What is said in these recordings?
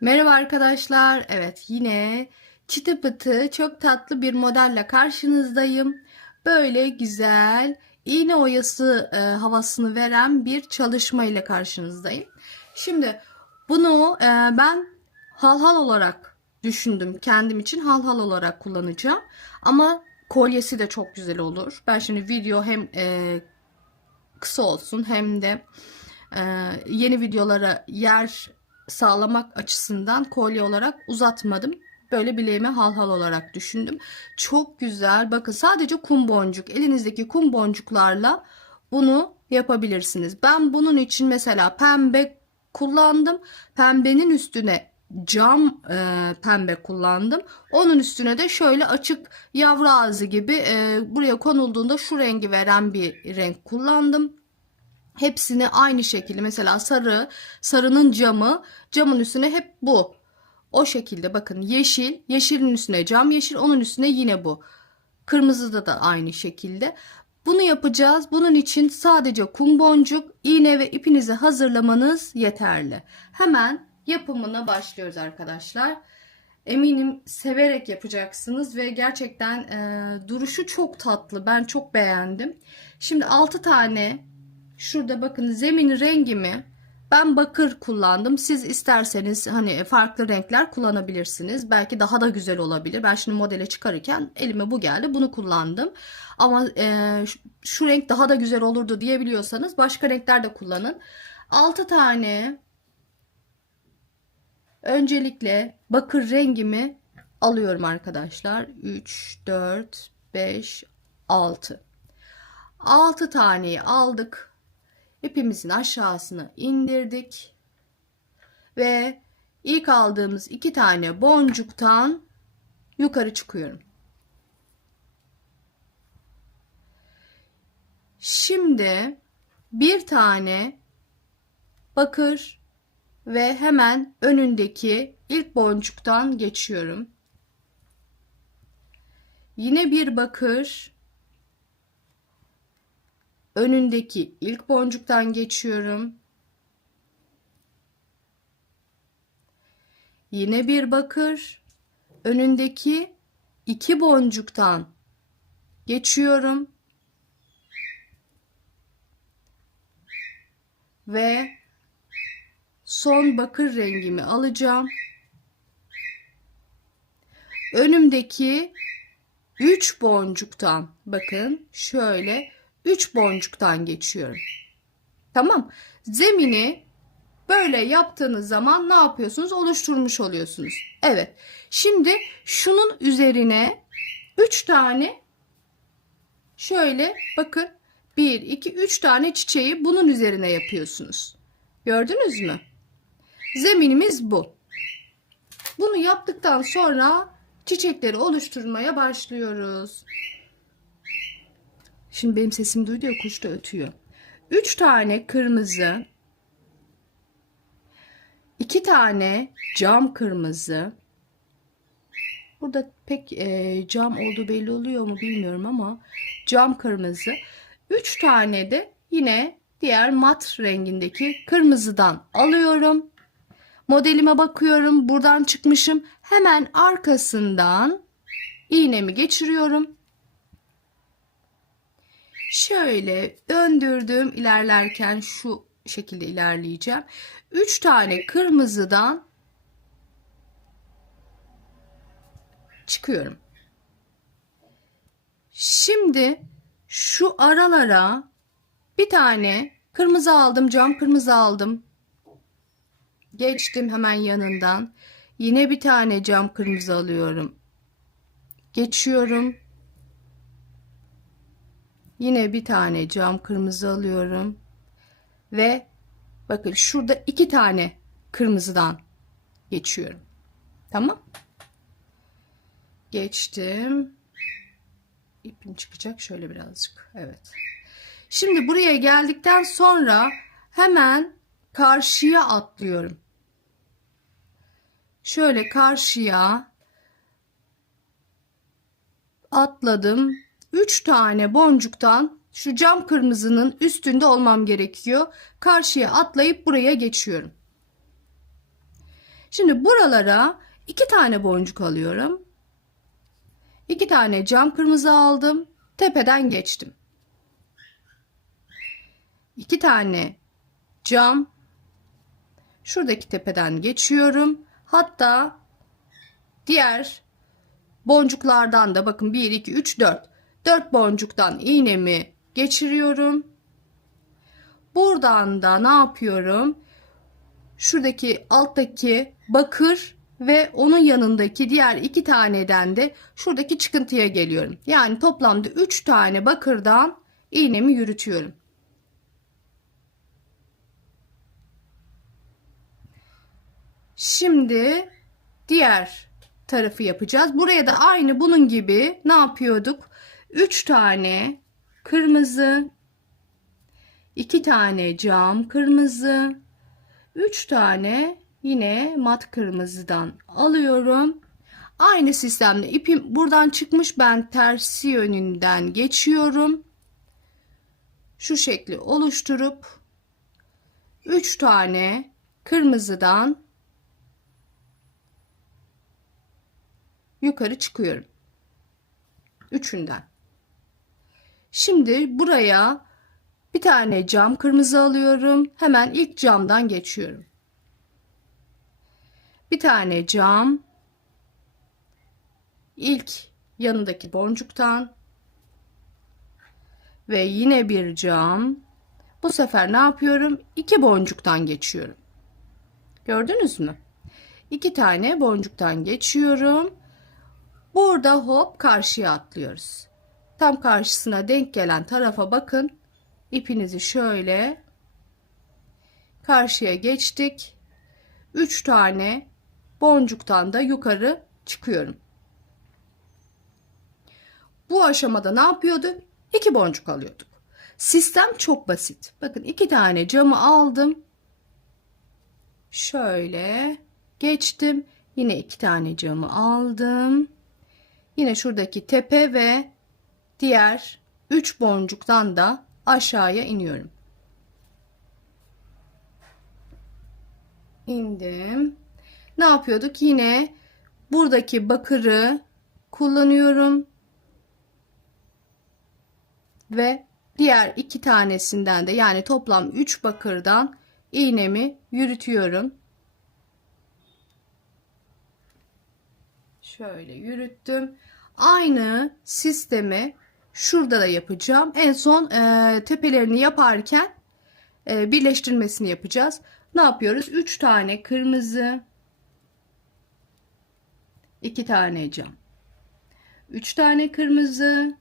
Merhaba arkadaşlar. Evet yine çıtı pıtı çok tatlı bir modelle karşınızdayım. Böyle güzel iğne oyası e, havasını veren bir çalışma ile karşınızdayım. Şimdi bunu e, ben halhal olarak düşündüm. Kendim için halhal olarak kullanacağım. Ama kolyesi de çok güzel olur. Ben şimdi video hem e, kısa olsun hem de e, yeni videolara yer sağlamak açısından kolye olarak uzatmadım. Böyle bileğime halhal olarak düşündüm. Çok güzel. Bakın sadece kum boncuk. Elinizdeki kum boncuklarla bunu yapabilirsiniz. Ben bunun için mesela pembe kullandım. Pembenin üstüne cam e, pembe kullandım. Onun üstüne de şöyle açık yavru ağzı gibi e, buraya konulduğunda şu rengi veren bir renk kullandım. Hepsini aynı şekilde mesela sarı, sarının camı, camın üstüne hep bu. O şekilde bakın yeşil, yeşilin üstüne cam yeşil, onun üstüne yine bu. Kırmızıda da aynı şekilde. Bunu yapacağız. Bunun için sadece kum boncuk, iğne ve ipinizi hazırlamanız yeterli. Hemen yapımına başlıyoruz arkadaşlar. Eminim severek yapacaksınız ve gerçekten e, duruşu çok tatlı. Ben çok beğendim. Şimdi 6 tane Şurada bakın zemin rengimi ben bakır kullandım. Siz isterseniz hani farklı renkler kullanabilirsiniz. Belki daha da güzel olabilir. Ben şimdi modele çıkarırken elime bu geldi. Bunu kullandım. Ama e, şu, renk daha da güzel olurdu diyebiliyorsanız başka renkler de kullanın. 6 tane öncelikle bakır rengimi alıyorum arkadaşlar. 3, 4, 5, 6. 6 taneyi aldık ipimizin aşağısına indirdik ve ilk aldığımız iki tane boncuktan yukarı çıkıyorum. Şimdi bir tane bakır ve hemen önündeki ilk boncuktan geçiyorum. Yine bir bakır önündeki ilk boncuktan geçiyorum. Yine bir bakır önündeki iki boncuktan geçiyorum. Ve son bakır rengimi alacağım. Önümdeki 3 boncuktan bakın şöyle 3 boncuktan geçiyorum. Tamam. Zemini böyle yaptığınız zaman ne yapıyorsunuz? Oluşturmuş oluyorsunuz. Evet. Şimdi şunun üzerine 3 tane şöyle bakın 1 2 3 tane çiçeği bunun üzerine yapıyorsunuz. Gördünüz mü? Zeminimiz bu. Bunu yaptıktan sonra çiçekleri oluşturmaya başlıyoruz. Şimdi benim sesim duydu ya kuş da ötüyor. 3 tane kırmızı. 2 tane cam kırmızı. Burada pek e, cam olduğu belli oluyor mu bilmiyorum ama cam kırmızı. 3 tane de yine diğer mat rengindeki kırmızıdan alıyorum. Modelime bakıyorum. Buradan çıkmışım. Hemen arkasından iğnemi geçiriyorum. Şöyle döndürdüm ilerlerken şu şekilde ilerleyeceğim. 3 tane kırmızıdan çıkıyorum. Şimdi şu aralara bir tane kırmızı aldım, cam kırmızı aldım. Geçtim hemen yanından. Yine bir tane cam kırmızı alıyorum. Geçiyorum. Yine bir tane cam kırmızı alıyorum. Ve bakın şurada iki tane kırmızıdan geçiyorum. Tamam. Geçtim. İpim çıkacak şöyle birazcık. Evet. Şimdi buraya geldikten sonra hemen karşıya atlıyorum. Şöyle karşıya atladım 3 tane boncuktan şu cam kırmızının üstünde olmam gerekiyor. Karşıya atlayıp buraya geçiyorum. Şimdi buralara iki tane boncuk alıyorum. İki tane cam kırmızı aldım. Tepeden geçtim. İki tane cam. Şuradaki tepeden geçiyorum. Hatta diğer boncuklardan da bakın 1, 2, 3, 4. 4 boncuktan iğnemi geçiriyorum. Buradan da ne yapıyorum? Şuradaki alttaki bakır ve onun yanındaki diğer iki taneden de şuradaki çıkıntıya geliyorum. Yani toplamda 3 tane bakırdan iğnemi yürütüyorum. Şimdi diğer tarafı yapacağız. Buraya da aynı bunun gibi ne yapıyorduk? 3 tane kırmızı, 2 tane cam kırmızı, 3 tane yine mat kırmızıdan alıyorum. Aynı sistemle ipim buradan çıkmış ben tersi yönünden geçiyorum. Şu şekli oluşturup 3 tane kırmızıdan yukarı çıkıyorum. Üçünden. Şimdi buraya bir tane cam kırmızı alıyorum. Hemen ilk camdan geçiyorum. Bir tane cam. ilk yanındaki boncuktan. Ve yine bir cam. Bu sefer ne yapıyorum? İki boncuktan geçiyorum. Gördünüz mü? İki tane boncuktan geçiyorum. Burada hop karşıya atlıyoruz. Tam karşısına denk gelen tarafa bakın. İpinizi şöyle karşıya geçtik. 3 tane boncuktan da yukarı çıkıyorum. Bu aşamada ne yapıyorduk? 2 boncuk alıyorduk. Sistem çok basit. Bakın iki tane camı aldım. Şöyle geçtim. Yine iki tane camı aldım. Yine şuradaki tepe ve diğer 3 boncuktan da aşağıya iniyorum. İndim. Ne yapıyorduk? Yine buradaki bakırı kullanıyorum. Ve diğer iki tanesinden de yani toplam 3 bakırdan iğnemi yürütüyorum. Şöyle yürüttüm. Aynı sistemi şurada da yapacağım. En son e, tepelerini yaparken e, birleştirmesini yapacağız. Ne yapıyoruz? 3 tane kırmızı, 2 tane cam. 3 tane kırmızı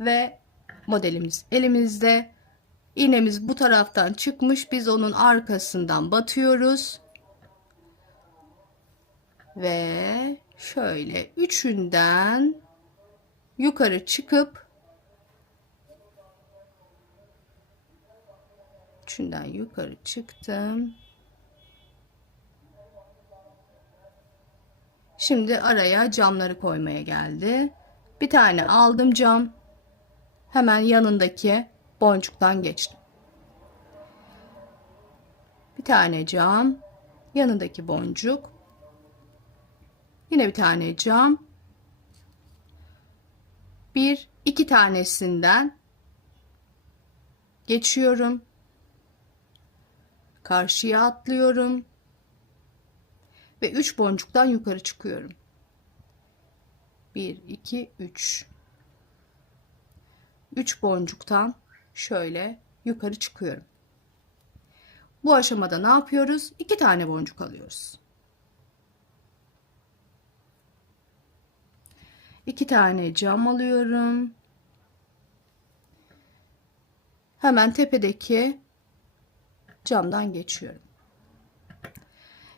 ve modelimiz elimizde. İğnemiz bu taraftan çıkmış. Biz onun arkasından batıyoruz. Ve şöyle üçünden yukarı çıkıp üçünden yukarı çıktım. Şimdi araya camları koymaya geldi. Bir tane aldım cam. Hemen yanındaki boncuktan geçtim. Bir tane cam. Yanındaki boncuk. Yine bir tane cam. Bir, iki tanesinden geçiyorum. Karşıya atlıyorum. Ve üç boncuktan yukarı çıkıyorum. Bir, iki, üç. Üç boncuktan şöyle yukarı çıkıyorum. Bu aşamada ne yapıyoruz? İki tane boncuk alıyoruz. İki tane cam alıyorum. Hemen tepedeki camdan geçiyorum.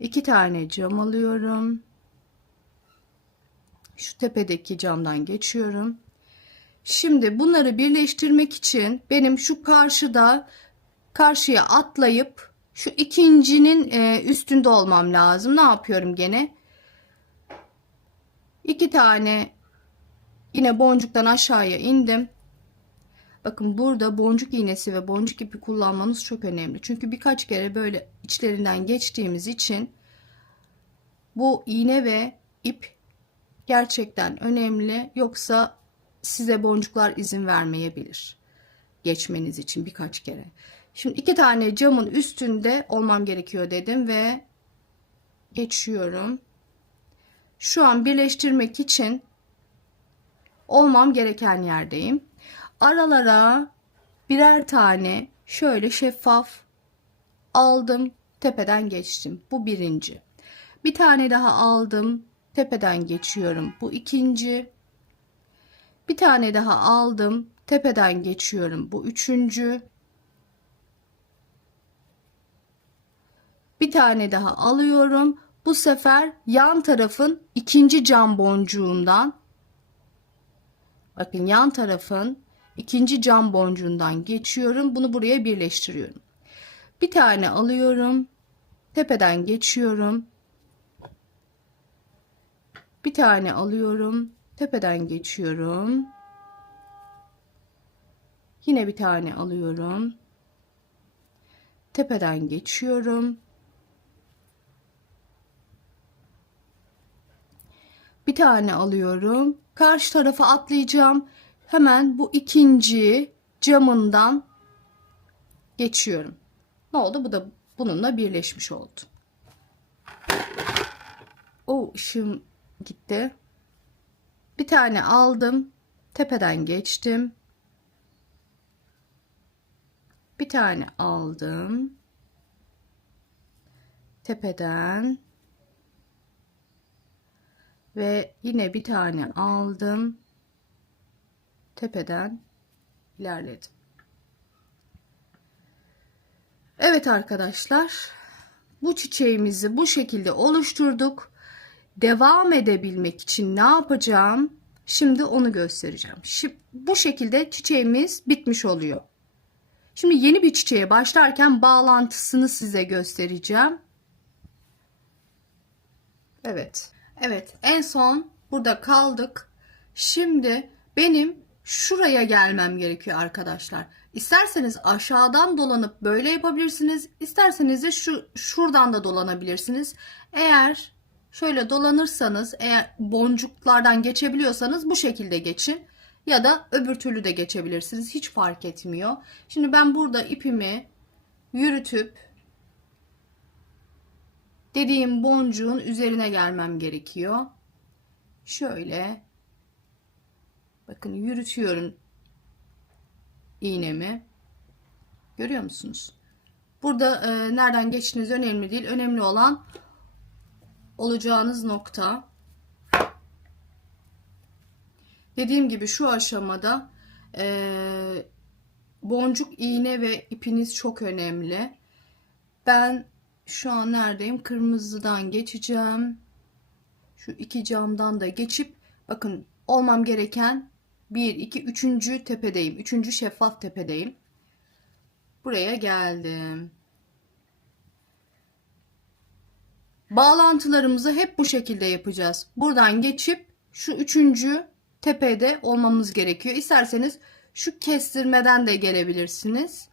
İki tane cam alıyorum. Şu tepedeki camdan geçiyorum. Şimdi bunları birleştirmek için benim şu karşıda karşıya atlayıp şu ikincinin e, üstünde olmam lazım. Ne yapıyorum gene? İki tane Yine boncuktan aşağıya indim. Bakın burada boncuk iğnesi ve boncuk ipi kullanmanız çok önemli. Çünkü birkaç kere böyle içlerinden geçtiğimiz için bu iğne ve ip gerçekten önemli. Yoksa size boncuklar izin vermeyebilir. Geçmeniz için birkaç kere. Şimdi iki tane camın üstünde olmam gerekiyor dedim ve geçiyorum. Şu an birleştirmek için olmam gereken yerdeyim. Aralara birer tane şöyle şeffaf aldım, tepeden geçtim. Bu birinci. Bir tane daha aldım, tepeden geçiyorum. Bu ikinci. Bir tane daha aldım, tepeden geçiyorum. Bu üçüncü. Bir tane daha alıyorum. Bu sefer yan tarafın ikinci cam boncuğundan bakın yan tarafın ikinci cam boncuğundan geçiyorum. Bunu buraya birleştiriyorum. Bir tane alıyorum. Tepeden geçiyorum. Bir tane alıyorum. Tepeden geçiyorum. Yine bir tane alıyorum. Tepeden geçiyorum. Bir tane alıyorum. Karşı tarafa atlayacağım. Hemen bu ikinci camından geçiyorum. Ne oldu? Bu da bununla birleşmiş oldu. O ışığım gitti. Bir tane aldım. Tepeden geçtim. Bir tane aldım. Tepeden ve yine bir tane aldım. Tepeden ilerledim. Evet arkadaşlar, bu çiçeğimizi bu şekilde oluşturduk. Devam edebilmek için ne yapacağım? Şimdi onu göstereceğim. Şimdi bu şekilde çiçeğimiz bitmiş oluyor. Şimdi yeni bir çiçeğe başlarken bağlantısını size göstereceğim. Evet. Evet, en son burada kaldık. Şimdi benim şuraya gelmem gerekiyor arkadaşlar. İsterseniz aşağıdan dolanıp böyle yapabilirsiniz. İsterseniz de şu şuradan da dolanabilirsiniz. Eğer şöyle dolanırsanız, eğer boncuklardan geçebiliyorsanız bu şekilde geçin. Ya da öbür türlü de geçebilirsiniz. Hiç fark etmiyor. Şimdi ben burada ipimi yürütüp dediğim boncuğun üzerine gelmem gerekiyor. Şöyle bakın yürütüyorum iğnemi. Görüyor musunuz? Burada e, nereden geçtiğiniz önemli değil. Önemli olan olacağınız nokta. Dediğim gibi şu aşamada e, boncuk, iğne ve ipiniz çok önemli. Ben şu an neredeyim? Kırmızıdan geçeceğim. Şu iki camdan da geçip bakın olmam gereken 1, 2, 3. tepedeyim. 3. şeffaf tepedeyim. Buraya geldim. Bağlantılarımızı hep bu şekilde yapacağız. Buradan geçip şu üçüncü tepede olmamız gerekiyor. İsterseniz şu kestirmeden de gelebilirsiniz.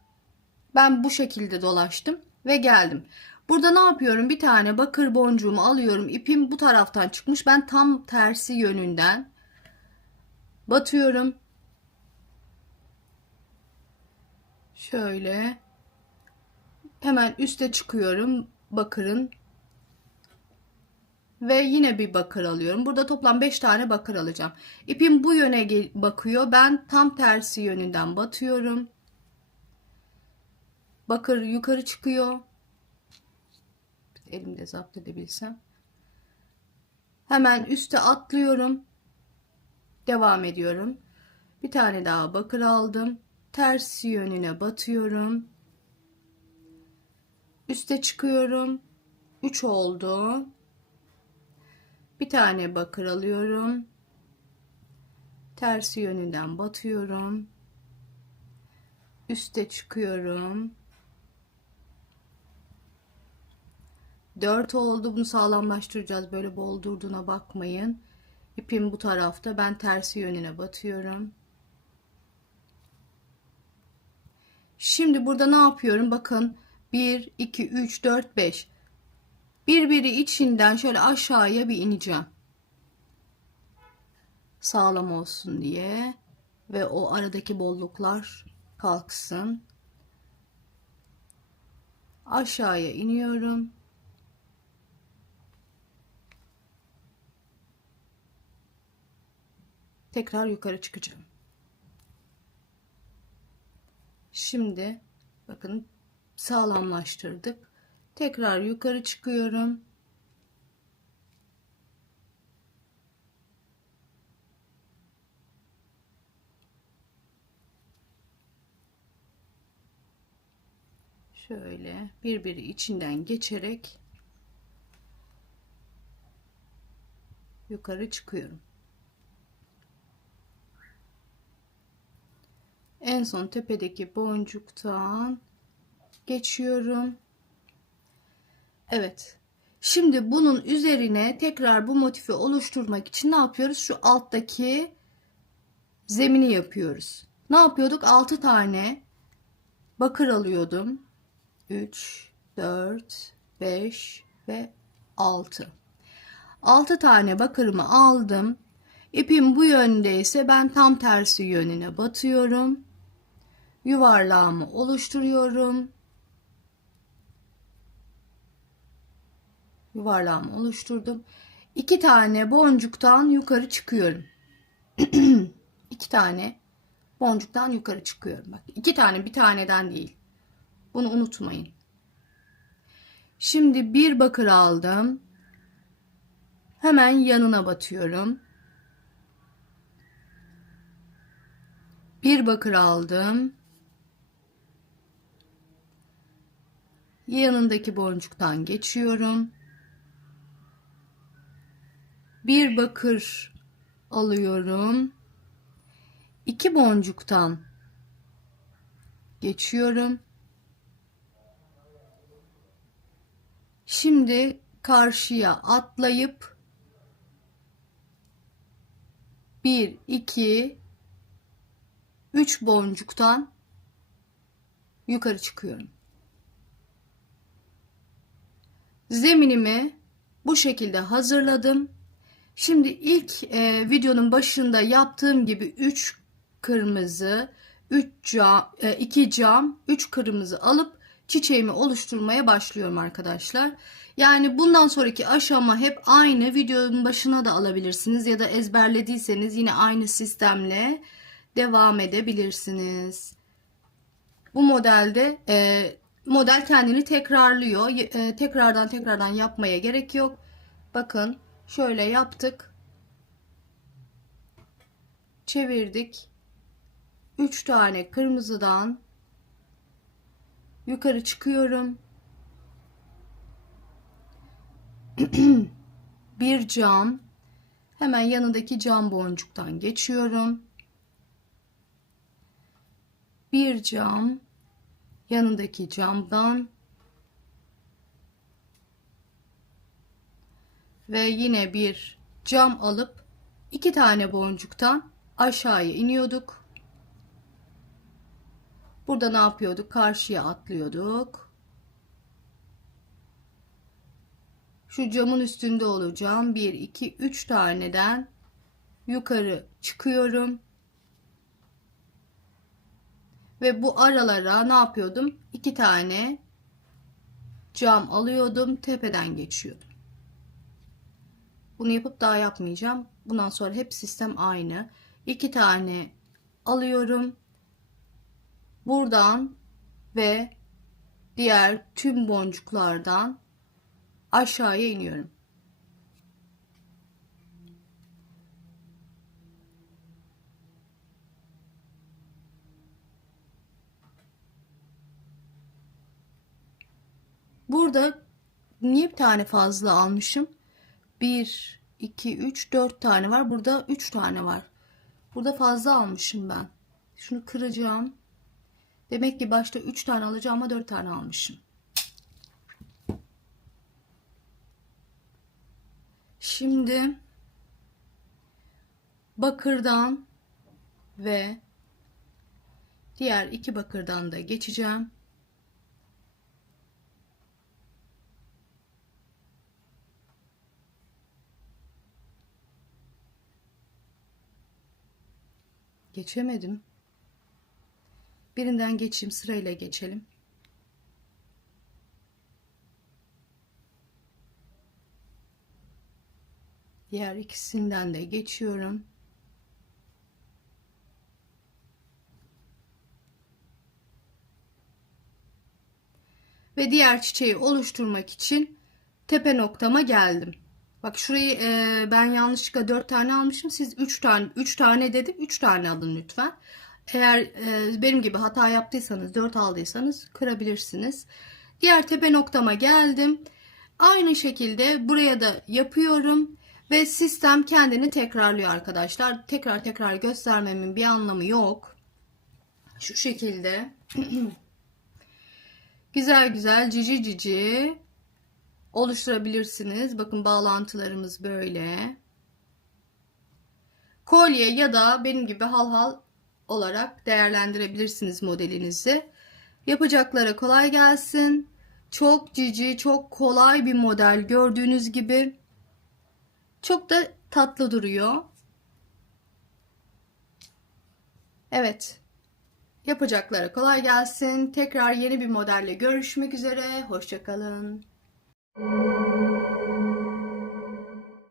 Ben bu şekilde dolaştım ve geldim. Burada ne yapıyorum? Bir tane bakır boncuğumu alıyorum. İpim bu taraftan çıkmış. Ben tam tersi yönünden batıyorum. Şöyle. Hemen üste çıkıyorum. Bakırın. Ve yine bir bakır alıyorum. Burada toplam 5 tane bakır alacağım. İpim bu yöne bakıyor. Ben tam tersi yönünden batıyorum. Bakır yukarı çıkıyor elimde zapt edebilsem. Hemen üste atlıyorum. Devam ediyorum. Bir tane daha bakır aldım. Ters yönüne batıyorum. Üste çıkıyorum. 3 oldu. Bir tane bakır alıyorum. Ters yönünden batıyorum. Üste çıkıyorum. 4 oldu. Bunu sağlamlaştıracağız. Böyle bol durduğuna bakmayın. İpim bu tarafta. Ben tersi yönüne batıyorum. Şimdi burada ne yapıyorum? Bakın 1, 2, 3, 4, 5. Birbiri içinden şöyle aşağıya bir ineceğim. Sağlam olsun diye. Ve o aradaki bolluklar kalksın. Aşağıya iniyorum. Tekrar yukarı çıkacağım. Şimdi bakın sağlamlaştırdık. Tekrar yukarı çıkıyorum. Şöyle birbiri içinden geçerek yukarı çıkıyorum. En son tepedeki boncuktan geçiyorum. Evet. Şimdi bunun üzerine tekrar bu motifi oluşturmak için ne yapıyoruz? Şu alttaki zemini yapıyoruz. Ne yapıyorduk? 6 tane bakır alıyordum. 3, 4, 5 ve 6. 6 tane bakırımı aldım. İpim bu yöndeyse ben tam tersi yönüne batıyorum. Yuvarlağımı oluşturuyorum. Yuvarlağımı oluşturdum. İki tane boncuktan yukarı çıkıyorum. iki tane boncuktan yukarı çıkıyorum. Bak iki tane bir taneden değil. Bunu unutmayın. Şimdi bir bakır aldım. Hemen yanına batıyorum. Bir bakır aldım. Yanındaki boncuktan geçiyorum. Bir bakır alıyorum. İki boncuktan geçiyorum. Şimdi karşıya atlayıp 1 2 3 boncuktan yukarı çıkıyorum. Zeminimi bu şekilde hazırladım. Şimdi ilk e, videonun başında yaptığım gibi 3 kırmızı, 3 cam, 2 cam, 3 kırmızı alıp çiçeğimi oluşturmaya başlıyorum arkadaşlar. Yani bundan sonraki aşama hep aynı. Videonun başına da alabilirsiniz ya da ezberlediyseniz yine aynı sistemle devam edebilirsiniz. Bu modelde e, model kendini tekrarlıyor. E, tekrardan tekrardan yapmaya gerek yok. Bakın şöyle yaptık. Çevirdik. 3 tane kırmızıdan yukarı çıkıyorum. bir cam hemen yanındaki cam boncuktan geçiyorum. Bir cam yanındaki camdan ve yine bir cam alıp iki tane boncuktan aşağıya iniyorduk. Burada ne yapıyorduk? Karşıya atlıyorduk. Şu camın üstünde olacağım. 1, 2, 3 taneden yukarı çıkıyorum. Ve bu aralara ne yapıyordum? 2 tane cam alıyordum. Tepeden geçiyordum. Bunu yapıp daha yapmayacağım. Bundan sonra hep sistem aynı. 2 tane alıyorum buradan ve diğer tüm boncuklardan aşağıya iniyorum. Burada niye bir tane fazla almışım? 1, 2, 3, 4 tane var. Burada 3 tane var. Burada fazla almışım ben. Şunu kıracağım. Demek ki başta 3 tane alacağım ama 4 tane almışım. Şimdi bakırdan ve Diğer iki bakırdan da geçeceğim. Geçemedim. Birinden geçeyim sırayla geçelim. Diğer ikisinden de geçiyorum. Ve diğer çiçeği oluşturmak için tepe noktama geldim. Bak şurayı e, ben yanlışlıkla 4 tane almışım. Siz 3 tane 3 tane dedim. 3 tane alın lütfen. Eğer e, benim gibi hata yaptıysanız 4 aldıysanız kırabilirsiniz. Diğer tepe noktama geldim. Aynı şekilde buraya da yapıyorum ve sistem kendini tekrarlıyor arkadaşlar. Tekrar tekrar göstermemin bir anlamı yok. Şu şekilde güzel güzel cici cici oluşturabilirsiniz. Bakın bağlantılarımız böyle. Kolye ya da benim gibi hal hal olarak değerlendirebilirsiniz modelinizi. Yapacaklara kolay gelsin. Çok cici, çok kolay bir model gördüğünüz gibi. Çok da tatlı duruyor. Evet. Yapacaklara kolay gelsin. Tekrar yeni bir modelle görüşmek üzere. Hoşçakalın. Música